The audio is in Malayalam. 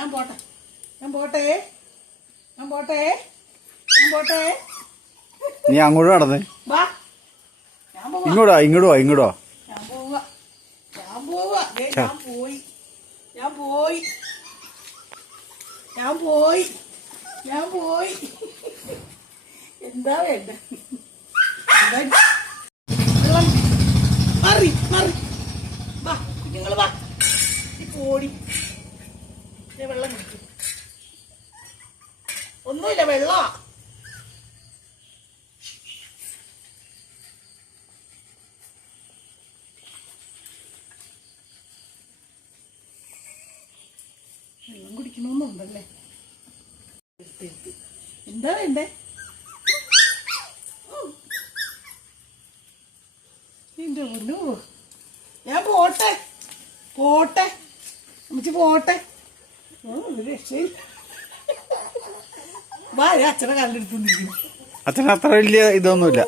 ഞാൻ പോട്ടെ ഞാൻ പോട്ടെ ഞാൻ പോട്ടെ ഞാൻ പോട്ടെ. നീ അങ്ങോട്ട് നടന്നേ. വാ ഞാൻ പോവാ. ഇങ്ങോട്ടോ ഇങ്ങോട്ടോ ഇങ്ങോട്ടോ. ഞാൻ പോവാ ഞാൻ പോവാ. ഞാൻ പോയി ഞാൻ പോയി ഞാൻ പോയി ഞാൻ പോയി. എന്താ വേണ്ട മറി മറി. വാ കുഞ്ഞുങ്ങൾ വാ. പോടി വെള്ളം കുടിക്കും. ഒന്നുമില്ല വെള്ളമാ. വെള്ളം കുടിക്കണമെന്നുണ്ടല്ലേ. എന്താ വേണ്ടേ? എന്റെ പൊന്നോ ഞാൻ പോട്ടെ പോട്ടെ അമ്മച്ചി പോട്ടെ. ഒരു രക്ഷയില്ല. വാ അച്ഛനെ കല്ലെടുത്ത് നിൽക്കുന്നു. അച്ഛന് അത്ര വലിയ ഇതൊന്നുമില്ല.